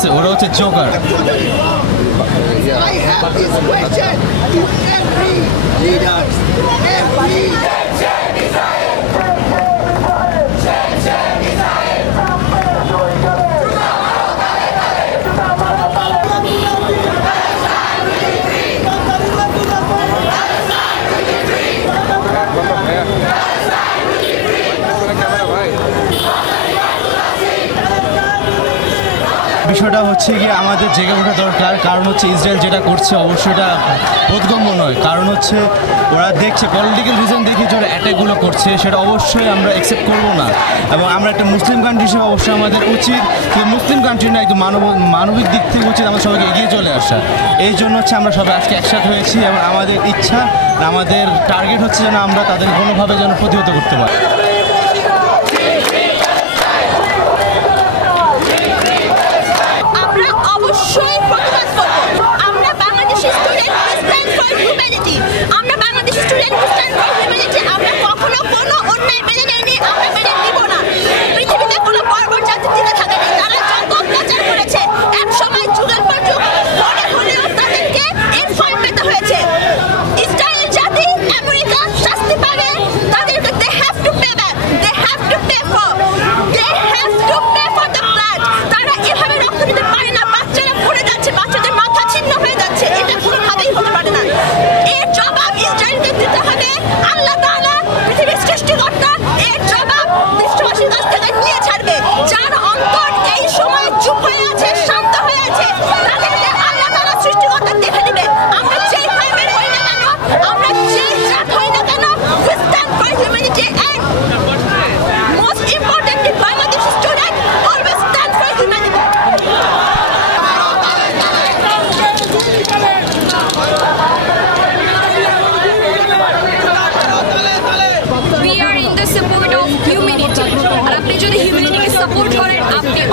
আছে, ওরা হচ্ছে Joker. I have this question to every leaders, every বিষয়টা হচ্ছে গিয়ে আমাদের জেগে ওঠা দরকার, কারণ হচ্ছে ইসরায়েল যেটা করছে অবশ্যই এটা বোধগম্য নয়। কারণ হচ্ছে ওরা দেখছে পলিটিক্যাল রিজন দেখে যে ওরা অ্যাটাকগুলো করছে, সেটা অবশ্যই আমরা অ্যাকসেপ্ট করবো না। এবং আমরা একটা মুসলিম কান্ট্রি হিসেবে অবশ্যই আমাদের উচিত যে মুসলিম কান্ট্রি না, একটু মানবিক দিক থেকে উচিত আমরা সবাইকে এগিয়ে চলে আসা। এই জন্য হচ্ছে আমরা সবাই আজকে একসাথে হয়েছি এবং আমাদের ইচ্ছা, আমাদের টার্গেট হচ্ছে যেন আমরা তাদের কোনোভাবে যেন প্রতিহত করতে পারি।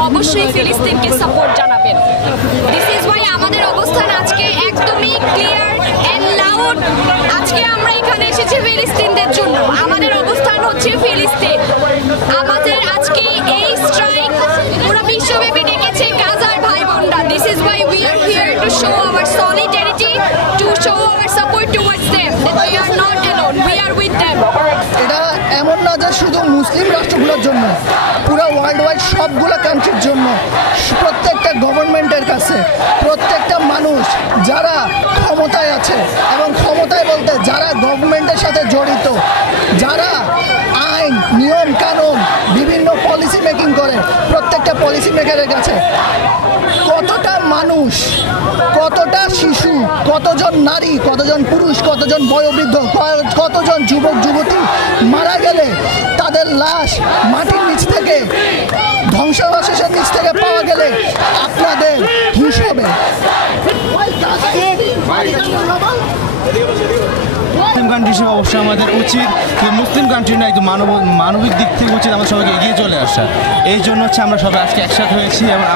অবশ্যই ফিলিস্তিনকে সাপোর্ট জানাবেন। দিস ইজ ওয়াই আমাদের অবস্থান আজকে একদমই ক্লিয়ার এন্ড লাউড। আজকে আমরা এখানে এসেছি ফিলিস্তিনদের জন্য, আমাদের অবস্থান হচ্ছে ফিলিস্তিন। আমাদের আজকে এই স্ট্রাইক পুরো বিশ্বব্যাপী ডেকেছে গাজার ভাই বোনরা। This is why we are here to show our solidarity, to show our support towards them, that we are not alone, we are with them. এটা এমন না যে শুধু মুসলিম রাষ্ট্রগুলোর জন্য, পুরো ওয়ার্ল্ড ওয়াইড সবগুলো কান্ট্রির জন্য, প্রত্যেকটা গভর্নমেন্টের কাছে, প্রত্যেকটা মানুষ যারা ক্ষমতায় আছে, এবং ক্ষমতায় বলতে যারা গভর্নমেন্টের সাথে জড়িত, যারা আইন নিয়ম কানুন বিভিন্ন পলিসি মেকিং করে, প্রত্যেকটা পলিসি মেকারের কাছে কতটা মানুষ, কতটা শিশু, কতজন নারী, কতজন পুরুষ, কতজন বয়োবৃদ্ধ, কতজন যুবক যুবতী মারা গেলে তাদের লাশ মাটির নিচ থেকে, ধ্বংসাবশেষের নিচ থেকে পাওয়া গেলে আপনাদের হিসাবে মুসলিম কান্ট্রি হিসেবে অবশ্যই আমাদের উচিত যে মুসলিম কান্ট্রি না, একটু মানবিক দিক থেকে উচিত আমরা সবাইকে এগিয়ে চলে আসা। এই জন্য হচ্ছে আমরা সবাই আজকে একসাথে হয়েছি এবং